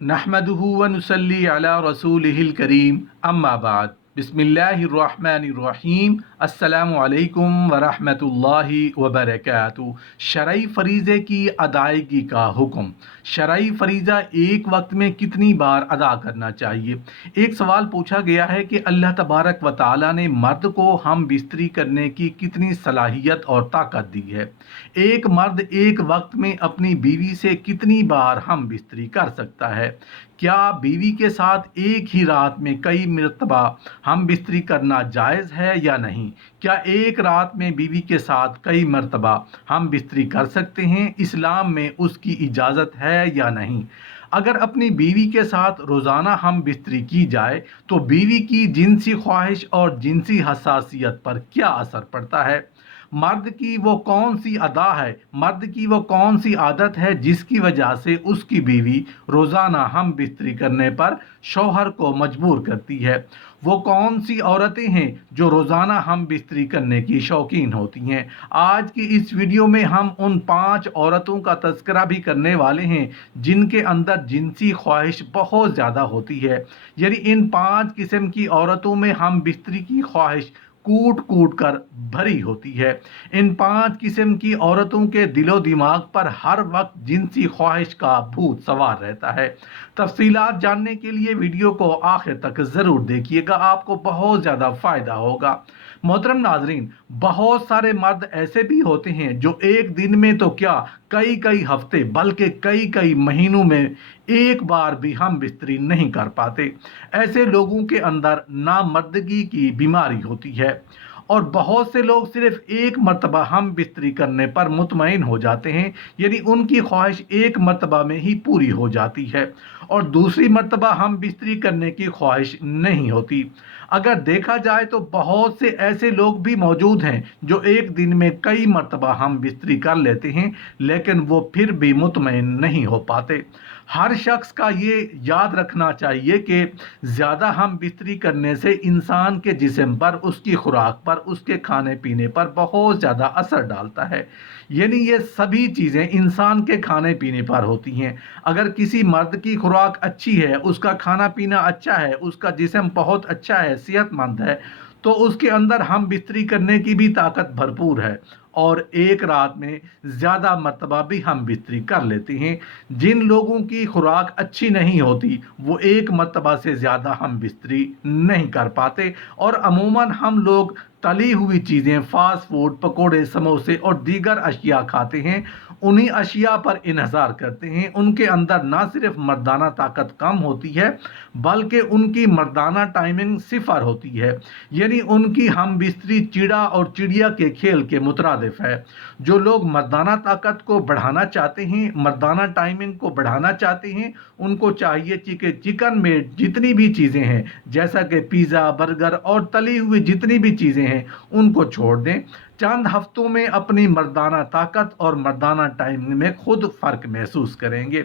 नहमदुहु व नुसल्ली अला रसूलिहिल करीम अम्मा बाद बिस्मिल्लाहिर्रहमानिर्रहीम अस्सलामु अलैकुम व रहमतुल्लाहि व बरकातुहू। शरई फरीज़े की अदायगी का हुक्म। शरई फरीज़ा एक वक्त में कितनी बार अदा करना चाहिए? एक सवाल पूछा गया है कि अल्लाह तबारक व तआला ने मर्द को हम बिस्तरी करने की कितनी सलाहियत और ताकत दी है। एक मर्द एक वक्त में अपनी बीवी से कितनी बार हम बिस्तरी कर सकता है? क्या बीवी के साथ एक ही रात में कई मरतबा हम बिस्तरी करना जायज़ है या नहीं? क्या एक रात में बीवी के साथ कई मरतबा हम बिस्तरी कर सकते हैं? इस्लाम में उसकी इजाज़त है या नहीं? अगर अपनी बीवी के साथ रोज़ाना हम बिस्तरी की जाए तो बीवी की जिनसी ख्वाहिश और जिनसी हसासियत पर क्या असर पड़ता है? मर्द की वो कौन सी अदा है, मर्द की वो कौन सी आदत है जिसकी वजह से उसकी बीवी रोज़ाना हम बिस्तरी करने पर शौहर को मजबूर करती है? वो कौन सी औरतें हैं जो रोज़ाना हम बिस्तरी करने की शौकीन होती हैं? आज की इस वीडियो में हम उन 5 औरतों का तज़किरा भी करने वाले हैं जिनके अंदर जिनसी ख्वाहिश बहुत ज़्यादा होती है। यानी इन 5 किस्म की औरतों में हम बिस्तरी की ख्वाहिश कूट कूट कर भरी होती है। इन 5 किस्म की औरतों के दिलो दिमाग पर हर वक्त जिनसी ख्वाहिश का भूत सवार रहता है। तफसीलात जानने के लिए वीडियो को आखिर तक ज़रूर देखिएगा, आपको बहुत ज़्यादा फ़ायदा होगा। मोहतरम नाजरीन, बहुत सारे मर्द ऐसे भी होते हैं जो एक दिन में तो क्या कई कई हफ्ते बल्कि कई कई महीनों में एक बार भी हम बिस्तरी नहीं कर पाते। ऐसे लोगों के अंदर नामर्दगी की बीमारी होती है और बहुत से लोग सिर्फ एक मर्तबा हम बिस्तरी करने पर मुतमईन हो जाते हैं। यानी उनकी ख्वाहिश एक मर्तबा में ही पूरी हो जाती है और दूसरी मर्तबा हम बिस्तरी करने की ख्वाहिश नहीं होती। अगर देखा जाए तो बहुत से ऐसे लोग भी मौजूद हैं जो एक दिन में कई मर्तबा हम बिस्तरी कर लेते हैं लेकिन वो फिर भी मुतमईन नहीं हो पाते। हर शख्स का ये याद रखना चाहिए कि ज़्यादा हम बिस्तरी करने से इंसान के जिस्म पर, उसकी खुराक पर, उसके खाने पीने पर बहुत ज़्यादा असर डालता है। यानी ये सभी चीज़ें इंसान के खाने पीने पर होती हैं। अगर किसी मर्द की खुराक अच्छी है, उसका खाना पीना अच्छा है, उसका जिस्म बहुत अच्छा है, सेहतमंद है, तो उसके अंदर हम बिस्तरी करने की भी ताकत भरपूर है और एक रात में ज़्यादा मर्तबा भी हम बिस्तरी कर लेते हैं। जिन लोगों की खुराक अच्छी नहीं होती वो एक मर्तबा से ज़्यादा हम बिस्तरी नहीं कर पाते और अमूमन हम लोग तली हुई चीज़ें, फास्ट फूड, पकोड़े, समोसे और दीगर अशिया खाते हैं। उन्हीं अशिया पर इन्हसार करते हैं। उनके अंदर ना सिर्फ मर्दाना ताकत कम होती है बल्कि उनकी मर्दाना टाइमिंग सिफर होती है। यानी उनकी हम बिस्तरी चिड़ा और चिड़िया के खेल के मुतरादिफ है। जो लोग मर्दाना ताकत को बढ़ाना चाहते हैं, मर्दाना टाइमिंग को बढ़ाना चाहते हैं, उनको चाहिए कि चिकन में जितनी भी चीज़ें हैं जैसा कि पिज़्ज़ा, बर्गर और तली हुई जितनी भी चीज़ें हैं उनको छोड़ दें। चंद हफ्तों में अपनी मर्दाना ताकत और मर्दाना टाइमिंग में खुद फ़र्क महसूस करेंगे।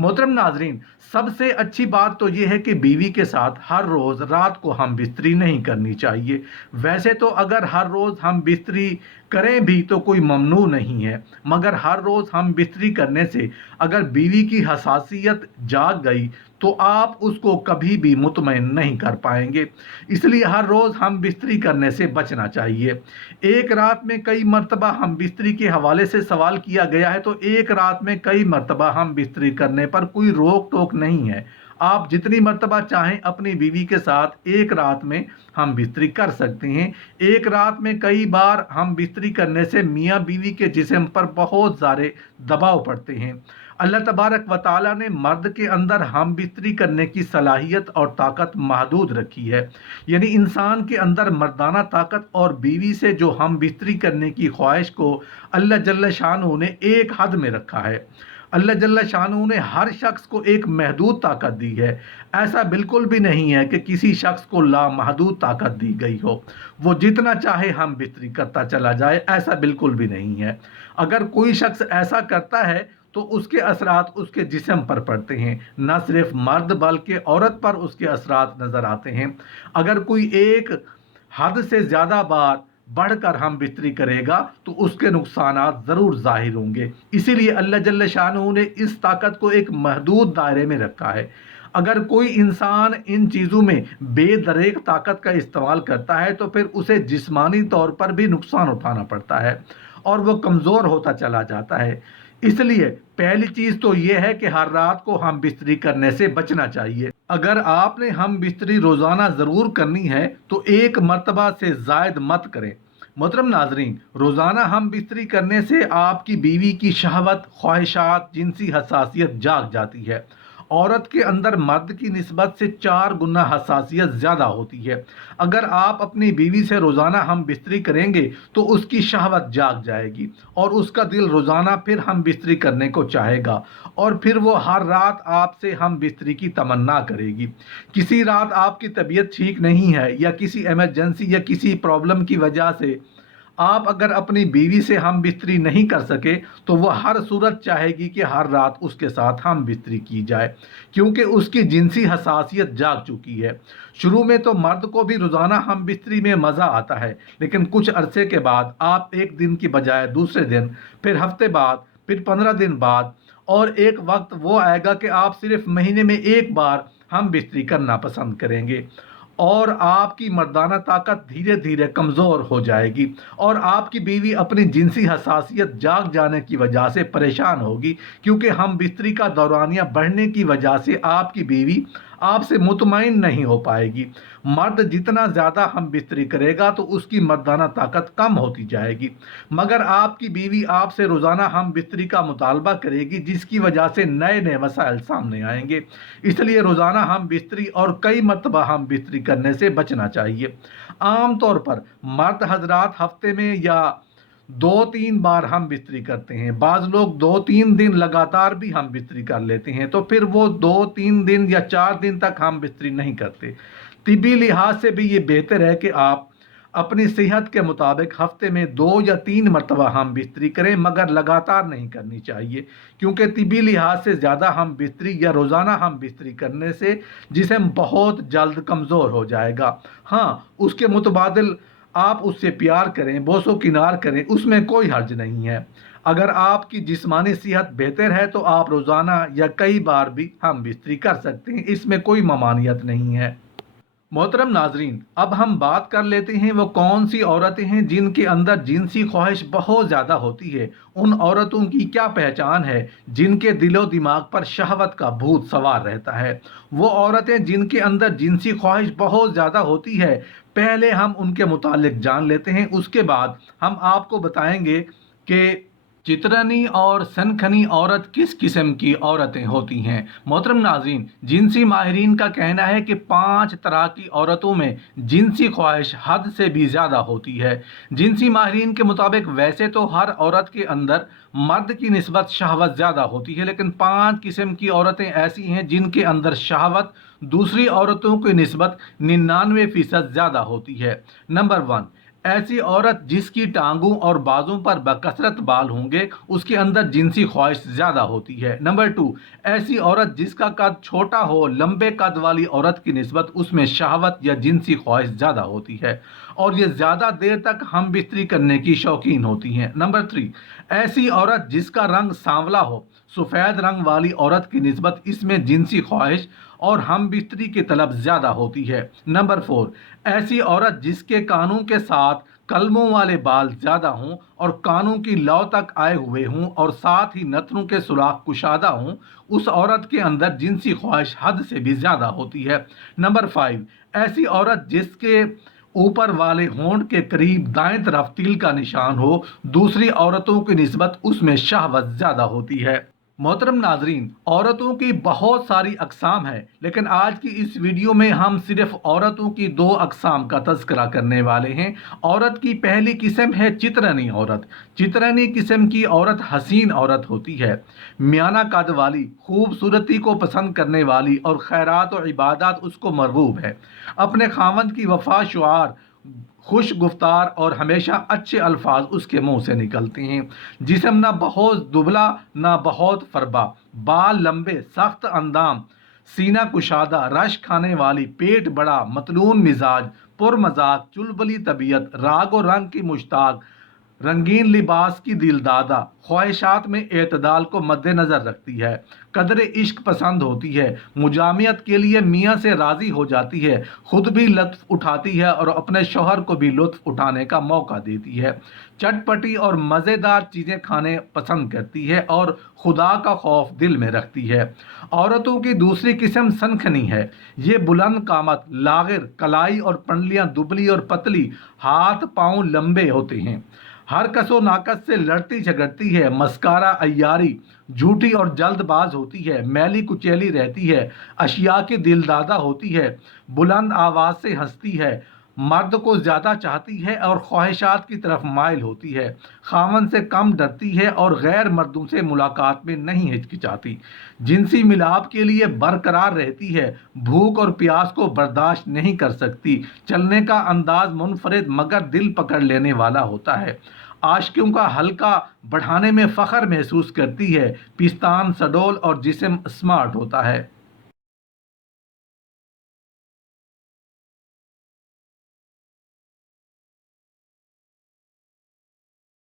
मोहतरम नाजरीन, सबसे अच्छी बात तो यह है कि बीवी के साथ हर रोज़ रात को हम बिस्तरी नहीं करनी चाहिए। वैसे तो अगर हर रोज़ हम बिस्तरी करें भी तो कोई ममनू नहीं है, मगर हर रोज़ हम बिस्तरी करने से अगर बीवी की हसासियत जाग गई तो आप उसको कभी भी मुतमईन नहीं कर पाएंगे। इसलिए हर रोज़ हम बिस्तरी करने से बचना चाहिए। एक रात में कई मर्तबा हम बिस्तरी के हवाले से सवाल किया गया है तो एक रात में कई मर्तबा हम बिस्तरी करने पर कोई रोक टोक नहीं है। आप जितनी मर्तबा चाहें अपनी बीवी के साथ एक रात में हम बिस्तरी कर सकते हैं। एक रात में कई बार हम बिस्तरी करने से मियाँ बीवी के जिस्म पर बहुत सारे दबाव पड़ते हैं। अल्लाह तबारक व ताला ने मर्द के अंदर हम बिस्तरी करने की सलाहियत और ताकत महदूद रखी है। यानी इंसान के अंदर मर्दाना ताकत और बीवी से जो हम बिस्तरी करने की ख्वाहिश को अल्लाह जल्ल शानहू ने एक हद में रखा है। अल्लाह जल्ल शानहू ने हर शख्स को एक महदूद ताकत दी है। ऐसा बिल्कुल भी नहीं है कि किसी शख्स को लामहदूद ताकत दी गई हो, वो जितना चाहे हम बिस्तरी करता चला जाए, ऐसा बिल्कुल भी नहीं है। अगर कोई शख्स ऐसा करता है तो उसके असरात उसके जिस्म पर पड़ते हैं। न सिर्फ मर्द बल्कि औरत पर उसके असरात नज़र आते हैं। अगर कोई एक हद से ज़्यादा बार بڑھ کر ہم بستری کرے گا تو اس کے نقصانات ضرور ظاہر ہوں گے۔ اسی لیے اللہ جل شانہ نے اس طاقت کو ایک محدود دائرے میں رکھا ہے۔ اگر کوئی انسان ان چیزوں میں بے دریغ طاقت کا استعمال کرتا ہے تو پھر اسے جسمانی طور پر بھی نقصان اٹھانا پڑتا ہے اور وہ کمزور ہوتا چلا جاتا ہے۔ اس لیے پہلی چیز تو یہ ہے کہ ہر رات کو ہم بستری کرنے سے بچنا چاہیے۔ اگر آپ نے ہم بستری روزانہ ضرور کرنی ہے تو ایک مرتبہ سے زائد مت کریں۔ محترم ناظرین، روزانہ ہم بستری کرنے سے آپ کی بیوی کی شہوت، خواہشات، جنسی حساسیت جاگ جاتی ہے۔ عورت کے اندر مرد کی نسبت سے 4 گنا حساسیت زیادہ ہوتی ہے۔ اگر آپ اپنی بیوی سے روزانہ ہم بستری کریں گے تو اس کی شہوت جاگ جائے گی اور اس کا دل روزانہ پھر ہم بستری کرنے کو چاہے گا اور پھر وہ ہر رات آپ سے ہم بستری کی تمنا کرے گی۔ کسی رات آپ کی طبیعت ٹھیک نہیں ہے یا کسی ایمرجنسی یا کسی پرابلم کی وجہ سے آپ اگر اپنی بیوی سے ہم بستری نہیں کر سکے تو وہ ہر صورت چاہے گی کہ ہر رات اس کے ساتھ ہم بستری کی جائے، کیونکہ اس کی جنسی حساسیت جاگ چکی ہے۔ شروع میں تو مرد کو بھی روزانہ ہم بستری میں مزہ آتا ہے، لیکن کچھ عرصے کے بعد آپ ایک دن کی بجائے دوسرے دن، پھر ہفتے بعد، پھر 15 دن بعد، اور ایک وقت وہ آئے گا کہ آپ صرف مہینے میں ایک بار ہم بستری کرنا پسند کریں گے اور آپ کی مردانہ طاقت دھیرے دھیرے کمزور ہو جائے گی اور آپ کی بیوی اپنی جنسی حساسیت جاگ جانے کی وجہ سے پریشان ہوگی، کیونکہ ہم بستری کا دورانیہ بڑھنے کی وجہ سے آپ کی بیوی آپ سے مطمئن نہیں ہو پائے گی۔ مرد جتنا زیادہ ہم بستری کرے گا تو اس کی مردانہ طاقت کم ہوتی جائے گی، مگر آپ کی بیوی آپ سے روزانہ ہم بستری کا مطالبہ کرے گی، جس کی وجہ سے نئے نئے مسائل سامنے آئیں گے۔ اس لیے روزانہ ہم بستری اور کئی مرتبہ ہم بستری کرنے سے بچنا چاہیے۔ عام طور پر مرد حضرات ہفتے میں یا 2-3 بار ہم بستری کرتے ہیں، بعض لوگ 2-3 دن لگاتار بھی ہم بستری کر لیتے ہیں، تو پھر وہ 2-3 دن یا 4 دن تک ہم بستری نہیں کرتے۔ طبی لحاظ سے بھی یہ بہتر ہے کہ آپ اپنی صحت کے مطابق ہفتے میں 2 یا 3 مرتبہ ہم بستری کریں، مگر لگاتار نہیں کرنی چاہیے، کیونکہ طبی لحاظ سے زیادہ ہم بستری یا روزانہ ہم بستری کرنے سے جسم بہت جلد کمزور ہو جائے گا۔ ہاں، اس کے متبادل آپ اس سے پیار کریں، بوس و کنار کریں، اس میں کوئی حرج نہیں ہے۔ اگر آپ کی جسمانی صحت بہتر ہے تو آپ روزانہ یا کئی بار بھی ہم بستری کر سکتے ہیں، اس میں کوئی ممانعت نہیں ہے۔ محترم ناظرین، اب ہم بات کر لیتے ہیں وہ کون سی عورتیں ہیں جن کے اندر جنسی خواہش بہت زیادہ ہوتی ہے۔ ان عورتوں کی کیا پہچان ہے جن کے دل و دماغ پر شہوت کا بھوت سوار رہتا ہے؟ وہ عورتیں جن کے اندر جنسی خواہش بہت زیادہ ہوتی ہے، پہلے ہم ان کے متعلق جان لیتے ہیں، اس کے بعد ہم آپ کو بتائیں گے کہ چترنی اور سنکھنی عورت کس قسم کی عورتیں ہوتی ہیں۔ محترم ناظرین، جنسی ماہرین کا کہنا ہے کہ 5 طرح کی عورتوں میں جنسی خواہش حد سے بھی زیادہ ہوتی ہے۔ جنسی ماہرین کے مطابق ویسے تو ہر عورت کے اندر مرد کی نسبت شہوت زیادہ ہوتی ہے، لیکن 5 قسم کی عورتیں ایسی ہیں جن کے اندر شہوت دوسری عورتوں کی نسبت 99% زیادہ ہوتی ہے۔ نمبر 1، ایسی عورت جس کی ٹانگوں اور بازوں پر بکثرت بال ہوں گے، اس کے اندر جنسی خواہش زیادہ ہوتی ہے۔ نمبر 2، ایسی عورت جس کا قد چھوٹا ہو، لمبے قد والی عورت کی نسبت اس میں شہوت یا جنسی خواہش زیادہ ہوتی ہے اور یہ زیادہ دیر تک ہم بستری کرنے کی شوقین ہوتی ہیں۔ نمبر 3، ایسی عورت جس کا رنگ سانولا ہو، سفید رنگ والی عورت کی نسبت اس میں جنسی خواہش اور ہم بستری کی طلب زیادہ ہوتی ہے۔ نمبر 4، ایسی عورت جس کے کانوں کے ساتھ کلموں والے بال زیادہ ہوں اور کانوں کی لو تک آئے ہوئے ہوں اور ساتھ ہی نتنوں کے سوراخ کشادہ ہوں، اس عورت کے اندر جنسی خواہش حد سے بھی زیادہ ہوتی ہے۔ نمبر 5، ایسی عورت جس کے اوپر والے ہونٹ کے قریب دائیں طرف تل کا نشان ہو، دوسری عورتوں کی نسبت اس میں شہوت زیادہ ہوتی ہے۔ محترم ناظرین، عورتوں کی بہت ساری اقسام ہیں، لیکن آج کی اس ویڈیو میں ہم صرف عورتوں کی 2 اقسام کا تذکرہ کرنے والے ہیں۔ عورت کی پہلی قسم ہے چترنی عورت۔ چترنی قسم کی عورت حسین عورت ہوتی ہے، میانہ قد والی، خوبصورتی کو پسند کرنے والی اور خیرات و عبادات اس کو مرغوب ہے۔ اپنے خاوند کی وفا شعار، خوش گفتار اور ہمیشہ اچھے الفاظ اس کے منہ سے نکلتے ہیں۔ جسم نہ بہت دبلا نہ بہت فربا، بال لمبے، سخت اندام، सीना कुशादा, रश खाने वाली, पेट बड़ा, मतलून मिजाज, पुरमजाक, चुलबुली तबीयत, राग और रंग की मुश्ताक, रंगीन लिबास की दिलदादा, ख्वाहिशात में एतदाल को मद्देनज़र रखती है, कदर इश्क पसंद होती है, मुजामियत के लिए मियाँ से राज़ी हो जाती है, खुद भी लुत्फ़ उठाती है और अपने शौहर को भी लुत्फ़ उठाने का मौका देती है, चटपटी और मज़ेदार चीज़ें खाने पसंद करती है और खुदा का खौफ दिल में रखती है। औरतों की दूसरी किस्म सनखनी है। ये बुलंद कामत, लागिर, कलाई और पंडलियाँ दुबली और पतली, हाथ पाँव लंबे होते हैं, हर कसो नाकस से लड़ती झगड़ती है, मस्कारा अय्यारी, झूठी और जल्दबाज होती है, मैली कुचैली रहती है, अशिया की दिलदादा होती है, बुलंद आवाज़ से हंसती है, मर्द को ज़्यादा चाहती है और ख्वाहिशात की तरफ माइल होती है, खामन से कम डरती है और गैर मर्दों से मुलाकात में नहीं हिचकिचाती, जिनसी मिलाप के लिए बरकरार रहती है, भूख और प्यास को बर्दाश्त नहीं कर सकती, चलने का अंदाज मुनफरिद मगर दिल पकड़ लेने वाला होता है, आशिकों का हल्का बढ़ाने में फ़ख्र महसूस करती है, पिस्तान सडोल और जिस्म स्मार्ट होता है।